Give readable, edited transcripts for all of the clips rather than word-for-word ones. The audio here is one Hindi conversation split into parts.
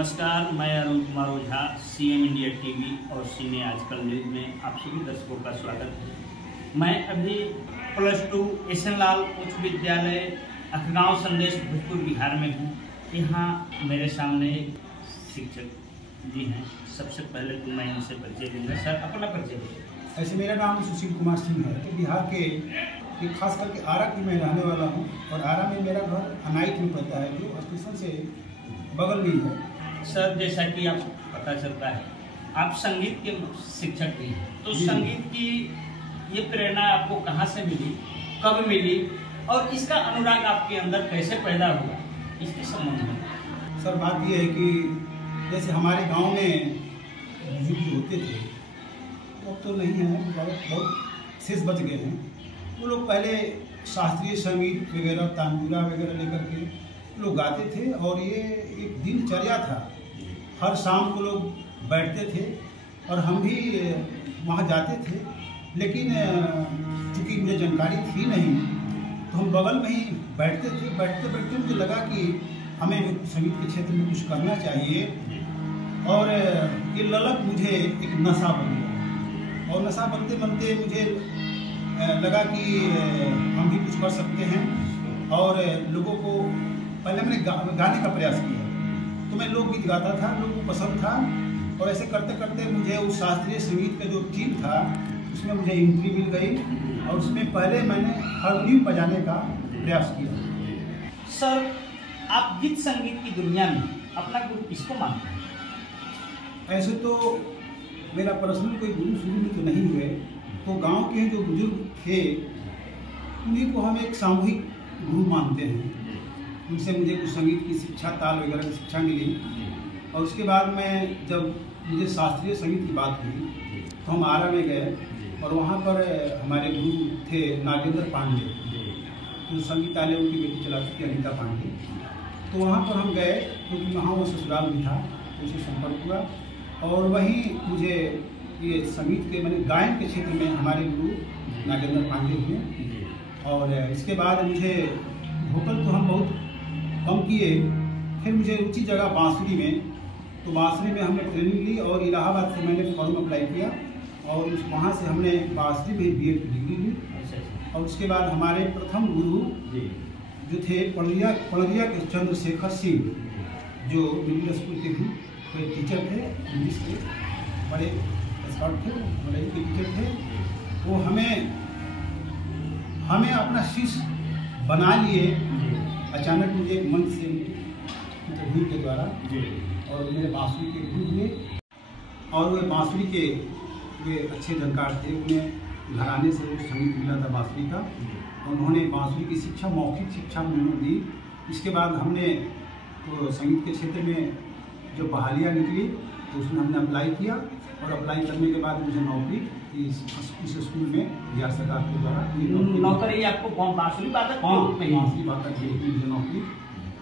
नमस्कार, मैं Arun Kumar Ojha, CM India TV और सीने आजकल न्यूज में आप सभी दर्शकों का स्वागत है। मैं अभी +2 एस.एन. लाल उच्च विद्यालय अखगांव संदेश भोजपुर बिहार में हूँ। यहाँ मेरे सामने शिक्षक जी हैं। सबसे पहले तो मैं इनसे परिचय दूंगा। सर, अपना परिचय दीजिए। ऐसे मेरा नाम सुशील कुमार सिंह है। बिहार के खास करके आरा की मैं रहने वाला हूँ और आरा में मेरा घर अनाइक में पड़ता है, जो स्टेशन से बगल में है। सर, जैसा कि आप पता चलता है, आप संगीत के शिक्षक भी हैं, तो संगीत की ये प्रेरणा आपको कहाँ से मिली, कब मिली और इसका अनुराग आपके अंदर कैसे पैदा हुआ, इसके संबंध में? सर, बात ये है कि जैसे हमारे गांव में बुजुर्ग होते थे, अब तो नहीं है, बहुत शेष बच गए हैं। वो लोग पहले शास्त्रीय संगीत वगैरह, तानपुरा वगैरह लेकर के लोग गाते थे और ये एक दिनचर्या था। हर शाम को लोग बैठते थे और हम भी वहाँ जाते थे, लेकिन चूँकि मुझे जानकारी थी नहीं तो हम बगल में ही बैठते थे। बैठते बैठते मुझे लगा कि हमें संगीत के क्षेत्र में कुछ करना चाहिए और ये ललक मुझे एक नशा बन गया और नशा बनते बनते मुझे लगा कि हम भी कुछ कर सकते हैं। और लोगों को पहले मैंने गाने का प्रयास किया, तो मैं लोकगीत गाता था, लोगों को पसंद था और ऐसे करते करते मुझे उस शास्त्रीय संगीत का जो टीम था उसमें मुझे एंट्री मिल गई और उसमें पहले मैंने हारमोनियम बजाने का प्रयास किया। सर, आप गीत संगीत की दुनिया में अपना गुरु किसको मानते हैं? ऐसे तो मेरा पर्सनल कोई गुरु शुरू में तो नहीं हुए, तो गांव के जो बुजुर्ग थे उन्हीं को हम एक सामूहिक गुरु मानते हैं। उनसे मुझे कुछ संगीत की शिक्षा, ताल वगैरह की शिक्षा मिली और उसके बाद मैं जब मुझे शास्त्रीय संगीत की बात हुई तो हम आरा में गए और वहाँ पर हमारे गुरु थे नागेंद्र पांडे, जो संगीतालय उनकी बेटी चलाती थी अनिता पांडे। तो वहाँ पर हम गए क्योंकि वहाँ वो ससुराल भी था, तो उससे संपर्क हुआ और वहीं मुझे ये संगीत के मैंने गायन के क्षेत्र में हमारे गुरु नागेंद्र पांडे हुए। और इसके बाद मुझे वोकल तो हम बहुत कम किए, फिर मुझे ऊँची जगह बांसुरी में, तो बांसुरी में हमने ट्रेनिंग ली और इलाहाबाद से मैंने फॉर्म अप्लाई किया और वहाँ से हमने बांसुरी में B.Ed की डिग्री ली। और उसके बाद हमारे प्रथम गुरु जो थे पड़रिया के चंद्रशेखर सिंह, जो मिडिल स्कूल के भी कोई टीचर थे, इंग्लिश के बड़े एक्सपर्ट थे, बड़े के टीचर थे। वो हमें अपना शिष्य बना लिए। अचानक मुझे एक मंच से इंटरव्यू के द्वारा और मेरे बांसुरी के गुरु हुए और वे बांसुरी के वे अच्छे जानकार थे। उन्हें घराने से संगीत मिला था बांसुरी का और उन्होंने बांसुरी की शिक्षा, मौखिक शिक्षा उन्होंने दी। इसके बाद हमने तो संगीत के क्षेत्र में जो बहालियाँ निकली तो उसमें हमने अप्लाई किया और अप्लाई करने के बाद मुझे नौकरी इस स्कूल में बिहार सरकार के द्वारा नौकरी आपको बांसुरी वादक बांसुरी वादक के रूप में मुझे नौकरी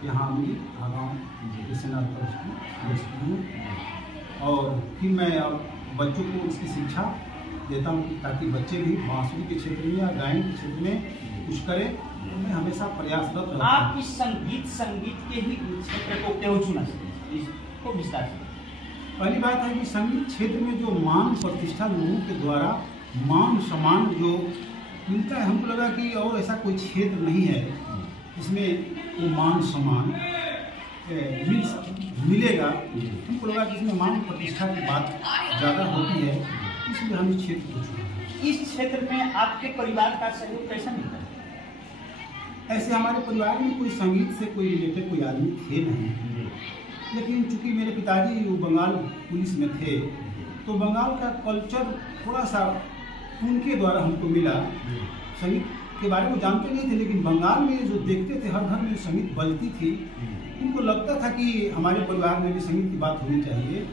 यहाँ मिली गाँव एस.एन. लाल। और फिर मैं अब बच्चों को इसकी शिक्षा देता हूँ ताकि बच्चे भी बांसुरी के क्षेत्र में या गायन के क्षेत्र में कुछ करें। तो मैं हमेशा प्रयासरत रहता हूँ। आप इस संगीत के ही क्षेत्र को क्यों चुना, इसको विस्तार से? पहली बात है कि संगीत क्षेत्र में जो मान प्रतिष्ठा लोगों के द्वारा मान सम्मान जो मिलता है, हमको लगा कि और ऐसा कोई क्षेत्र नहीं है इसमें वो मान सम्मान मिलेगा। हमको लगा कि इसमें मान प्रतिष्ठा की बात ज़्यादा होती है, इसलिए हम इस क्षेत्र को चुने। इस क्षेत्र में आपके परिवार का सहयोग कैसा मिलता है? ऐसे हमारे परिवार में कोई संगीत से कोई रिलेटेड कोई आदमी थे नहीं, लेकिन चूंकि मेरे पिताजी बंगाल पुलिस में थे तो बंगाल का कल्चर थोड़ा सा उनके द्वारा हमको मिला। संगीत के बारे में जानते नहीं थे, लेकिन बंगाल में जो देखते थे हर घर में संगीत बजती थी, उनको लगता था कि हमारे परिवार में भी संगीत की बात होनी चाहिए।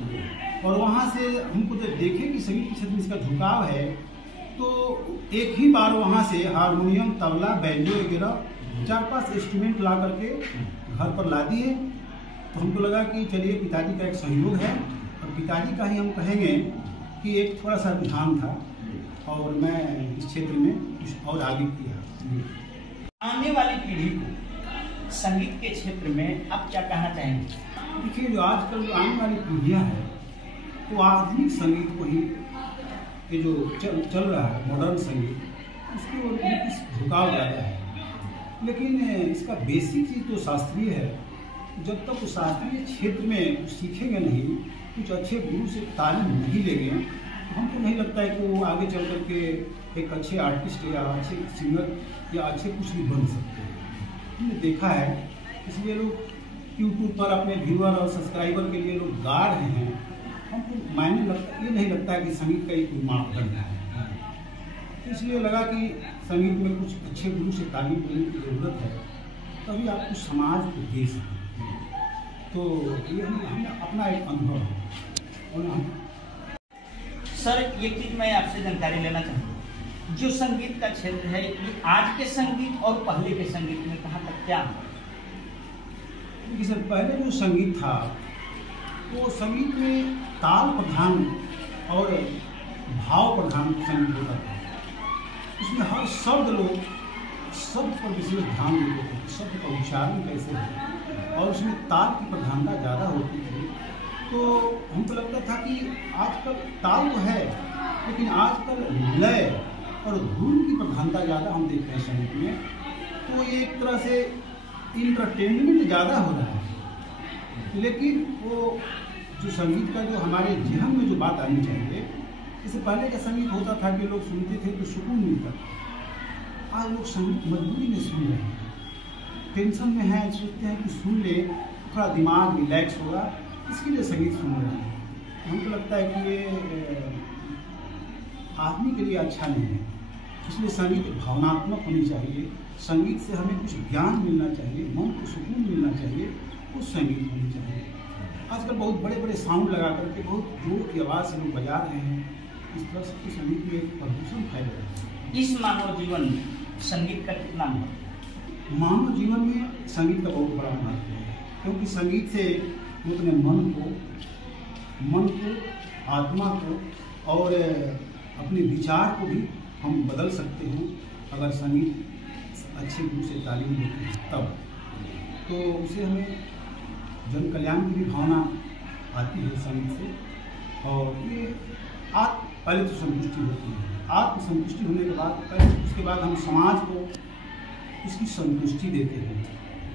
और वहाँ से हमको जब देखे कि संगीत के क्षेत्र में इसका झुकाव है तो एक ही बार वहाँ से हारमोनियम, तबला, बैंजो वगैरह 4-5 इंस्ट्रूमेंट ला करके घर पर ला दिए। तो हमको लगा कि चलिए पिताजी का एक सहयोग है और पिताजी का ही हम कहेंगे कि एक थोड़ा सा रुझान था और मैं इस क्षेत्र में कुछ और आगे किया। आने वाली पीढ़ी को संगीत के क्षेत्र में आप क्या कहना चाहेंगे? देखिए, जो आजकल आने वाली पीढ़ियाँ है वो आधुनिक संगीत को ही, ये जो चल रहा है मॉडर्न संगीत, उसकी ओर झुकाव ज़्यादा है। लेकिन इसका बेसिक चीज़ तो शास्त्रीय है। जब तक वो शास्त्रीय क्षेत्र में कुछ सीखेंगे नहीं, कुछ अच्छे गुरु से तालीम नहीं लेंगे, तो हमको नहीं लगता है कि वो आगे चल करके एक अच्छे आर्टिस्ट या अच्छे सिंगर या अच्छे कुछ भी बन सकते हैं। हमने देखा है, इसलिए लोग यूट्यूब पर अपने व्यूअर और सब्सक्राइबर के लिए लोग गा रहे हैं। हमको ये नहीं लगता कि संगीत का एक मापदंड है। इसलिए लगा कि संगीत में कुछ अच्छे गुरु से तालीम लेने की ज़रूरत है, तभी आप कुछ समाज को दे सकें। तो ये हमने अपना एक अनुभव है। और सर, ये चीज़ मैं आपसे जानकारी लेना चाहूँगा, जो संगीत का क्षेत्र है, ये आज के संगीत और पहले के संगीत में कहाँ तक क्या है? देखिए सर, पहले जो संगीत था वो संगीत में ताल प्रधान और भाव प्रधान संगीत होता था। उसमें हर शब्द पर विशेष ध्यान देते थे, शब्द का उच्चारण कैसे है, और उसमें ताल की प्रधानता ज़्यादा होती थी। तो हमको लगता था कि आजकल ताल तो है, लेकिन आजकल लय और धुन की प्रधानता ज़्यादा हम देख रहे हैं संगीत में। तो ये एक तरह से इंटरटेनमेंट ज़्यादा हो रहा है, लेकिन वो जो संगीत का जो हमारे जीवन में जो बात आनी चाहिए, इससे पहले का संगीत होता था कि लोग सुनते थे तो सुकून मिलता था। आज लोग संगीत मजबूरी में सुन रहे हैं, टेंशन में है, सोचते हैं कि सुन ले थोड़ा दिमाग रिलैक्स होगा, इसके लिए संगीत सुन रहे हैं। हमको लगता है कि ये आदमी के लिए अच्छा नहीं है। इसलिए संगीत भावनात्मक होनी चाहिए, संगीत से हमें कुछ ज्ञान मिलना चाहिए, मन को सुकून मिलना चाहिए, उस संगीत होनी चाहिए। आजकल बहुत बड़े बड़े साउंड लगा करके बहुत जोर की आवाज़ से लोग बजा रहे हैं, इस तरह से संगीत में एक प्रदूषण फैल रहा है। इस मानव जीवन में संगीत का कितना महत्व? मानव जीवन में संगीत का बहुत बड़ा महत्व है, क्योंकि संगीत से हम अपने मन को, आत्मा को और अपने विचार को भी हम बदल सकते हैं, अगर संगीत अच्छे रूप से तालीम देते हैं तब। तो उसे हमें जन कल्याण की भी भावना आती है संगीत से। और ये पहले तो संतुष्टि होती है, आत्मसंतुष्टि होने के बाद उसके बाद हम समाज को उसकी संतुष्टि देते हैं,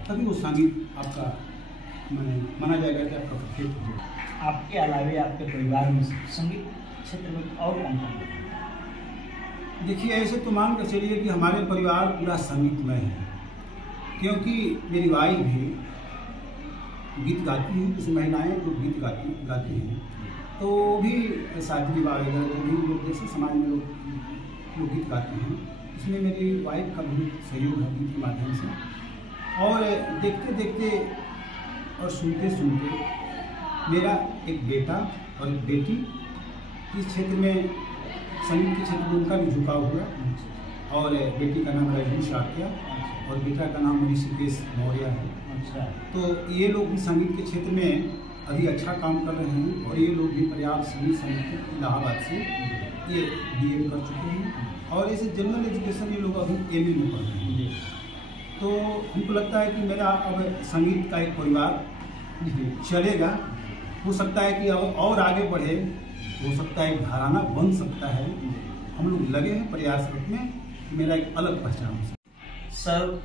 तभी वो संगीत आपका माना जाएगा कि आपका परफेक्ट हो। आपके अलावे आपके परिवार में संगीत क्षेत्र में और कौन कौन? देखिए, ऐसे तो मान कर चलिए कि हमारे परिवार पूरा संगीतमय है, क्योंकि मेरी वाइफ भी गीत गाती हैं। कुछ महिलाएं जो गीत गाती हैं, तो वो भी शादी विवाह वगैरह जो भी लोग जैसे समाज में लोग गीत गाते हैं, इसमें मेरी वाइफ का भी सहयोग है गीत के माध्यम से। और देखते देखते और सुनते सुनते मेरा एक बेटा और एक बेटी इस क्षेत्र में, संगीत के क्षेत्र में उनका भी झुकाव हुआ। और बेटी का नाम रजनी शाक्या और बेटा का नाम ऋषिकेश मौर्य है। अच्छा। तो ये लोग भी संगीत के क्षेत्र में अभी अच्छा काम कर रहे हैं, और ये लोग भी प्रयाग संगीत समिति इलाहाबाद से ये BA कर चुके हैं, और ऐसे जनरल एजुकेशन ये लोग अभी MA में पढ़ रहे हैं। तो हमको लगता है कि मेरा अब संगीत का एक परिवार चलेगा, हो सकता है कि और आगे बढ़े, हो सकता है एक घराना बन सकता है। हम लोग लगे हैं प्रयासरत में कि मेरा एक अलग पहचान हो सके। सर,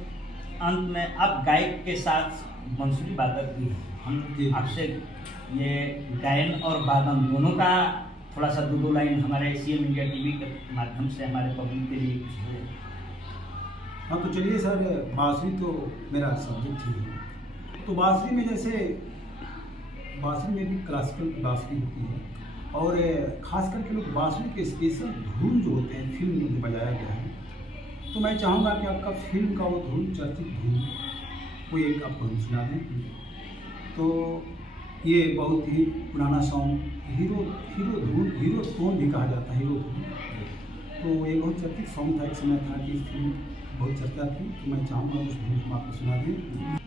अंत में आप गायक के साथ बांसुरी वादक भी हैं, हम आपसे ये गायन और वादन दोनों का थोड़ा सा दो लाइन हमारे CM इंडिया TV के माध्यम से हमारे पब्लिक के लिए कुछ हो। हाँ, तो चलिए सर, बांसुरी तो मेरा सब्जेक्ट ही है। तो बांसुरी में जैसे बांसुरी में भी क्लासिकल बांसुरी होती है, और ख़ास करके लोग बांसुरी के स्पेशल धुन जो होते हैं फिल्म में बजाया गया है। तो मैं चाहूँगा कि आपका फिल्म का वो धुन, चर्चित धुन, कोई एक आपको हम सुना दें। तो ये बहुत ही पुराना सॉन्ग, हीरो टोन भी कहा जाता है, हीरो टोन। तो ये बहुत चर्चित सॉन्ग था, एक समय था कि फिल्म बहुत चर्चा थी। तो मैं चाहूँगा उस धुन को आपको सुना दें।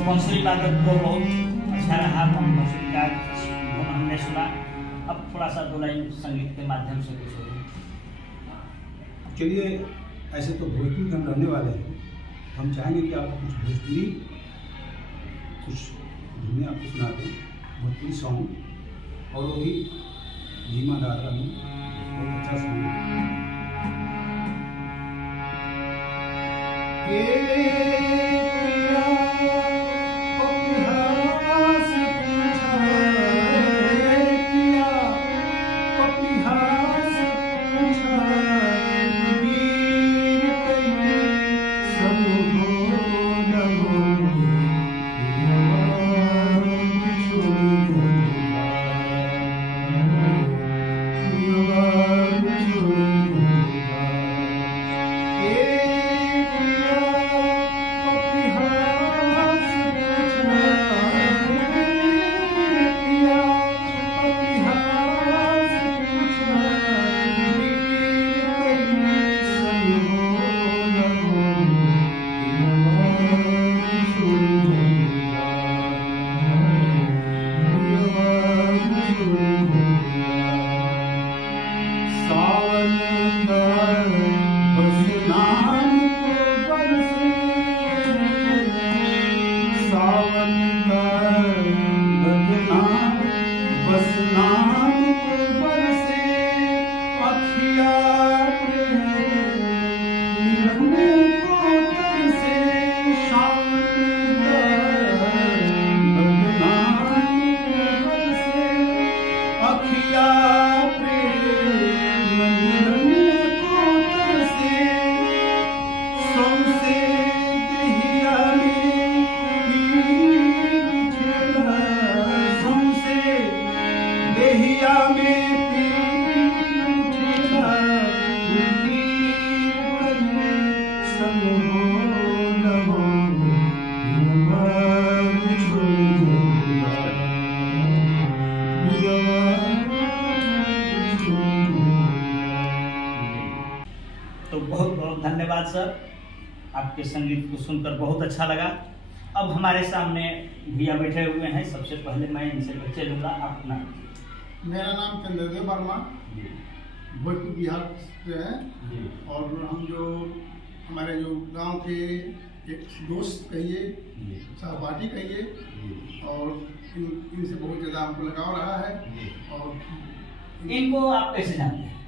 बांसुरी वादक को बहुत अच्छा रहा, बांसुरी का हमने सुना। अब थोड़ा सा 2 लाइन संगीत के माध्यम से कुछ हो। चलिए, ऐसे तो भोजपुरी के हम रहने वाले हैं, हम चाहेंगे कि आपको कुछ भोजपुरी कुछ धुनें आपको सुना दें, भोजपुरी सॉन्ग, और वो भी धीमा दादरा में बहुत अच्छा सॉन्ग। तो बहुत बहुत धन्यवाद सर, आपके संगीत को सुनकर बहुत अच्छा लगा। अब हमारे सामने भैया बैठे हुए हैं, सबसे पहले मैं इनसे परिचय लूँगा। अपना मेरा नाम चंद्रदेव वर्मा, भोजपुर बिहार से है, और हम जो हमारे जो गांव के एक दोस्त कहिए, सहपाठी कहिए, और इनसे बहुत ज़्यादा हमको लगाव रहा है। और इनको आप कैसे जानते हैं?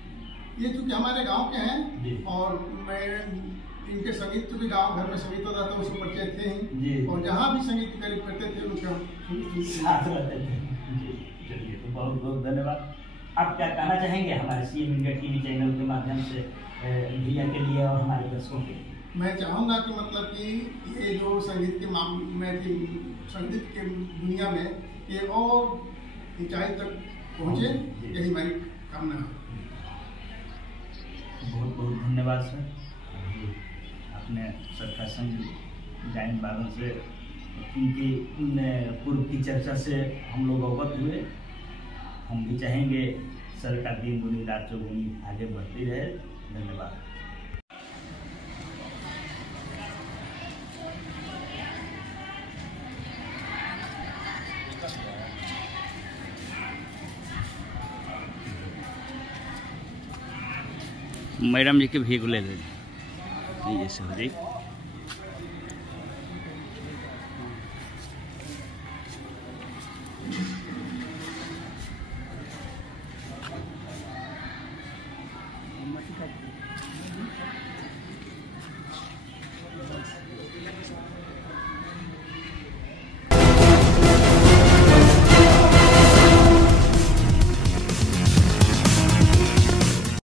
ये चूँकि हमारे गांव के हैं, और मैं इनके संगीत भी गांव घर में संगीत होता था उसको परिचय थे ही, और जहाँ भी संगीत करीब करते थे उनका साथ रहते थे। चलिए, तो बहुत बहुत धन्यवाद। आप क्या कहना चाहेंगे हमारे CM इंडिया टीवी चैनल के माध्यम से भैया के लिए और हमारे दर्शकों के लिए? मैं चाहूँगा कि मतलब कि ये जो संगीत के मामले में, संगीत के दुनिया में ये और ऊंचाई तक पहुँचे, यही मेरी कामना है। बहुत बहुत धन्यवाद सर, आपने सरकार संघ जाइन बादल से उनकी पूर्व की चर्चा से हम लोग अवगत हुए। हम भी चाहेंगे सर का दिन दुनी रात चौगुनी आगे बढ़ती रहे। धन्यवाद। मैडम जी के भी ले लें, जैसे हो जाए।